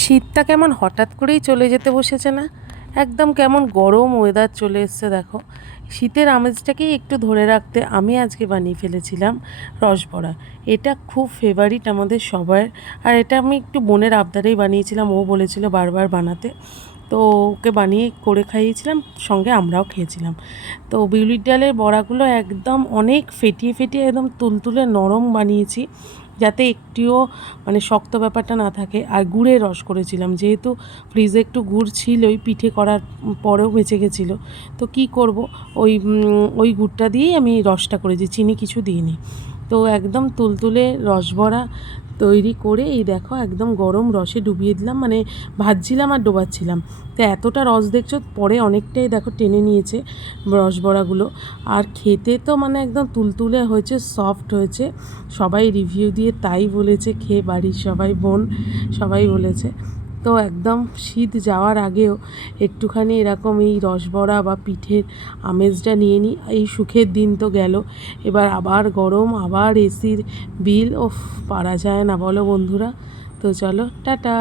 শীতটা কেমন হঠাৎ করেই চলে যেতে বসেছে না? একদম কেমন গরম ওয়েদার চলে এসছে দেখো। শীতের আমেজটাকেই একটু ধরে রাখতে আমি আজকে বানিয়ে ফেলেছিলাম রসবড়া। এটা খুব ফেভারিট আমাদের সবার। আর এটা আমি একটু বোনের আবদারেই বানিয়েছিলাম, ও বলেছিল বারবার বানাতে। তো ওকে বানিয়ে করে খাইয়েছিলাম, সঙ্গে আমরাও খেয়েছিলাম। তো বিউলির ডালের বড়াগুলো একদম অনেক ফেটিয়ে ফেটিয়ে একদম তুলতুলে নরম বানিয়েছি, যাতে একটুও মানে শক্ত ব্যাপারটা না থাকে। আর গুড়ের রস করেছিলাম, যেহেতু ফ্রিজে একটু গুড় ছিলই, পিঠে করার পরেও বেঁচে গেছিলো। তো কি করব, ওই গুড়টা দিয়েই আমি রসটা করেছি, চিনি কিছু দিইনি। তো একদম তুলতুলে রসবড়া তৈরি করে এই দেখো একদম গরম রসে ডুবিয়ে দিলাম, মানে ভাজছিলাম আর ডোবাচ্ছিলাম। তো এতটা রস দেখছো, পরে অনেকটাই দেখো টেনে নিয়েছে রসবড়াগুলো। আর খেতে তো মানে একদম তুলতুলে হয়েছে, সফট হয়েছে। সবাই রিভিউ দিয়ে তাই বলেছে, খেয়ে বাড়ির সবাই, বোন সবাই বলেছে। তো একদম শীত যাওয়ার আগেও একটুখানি এরকম এই রসবড়া বা পিঠের আমেজটা নিয়ে নিই। এই সুখের দিন তো গেল, এবার আবার গরম, আবার এসির বিল, ওফ পারা যায় না বলো বন্ধুরা। তো চলো টাটা।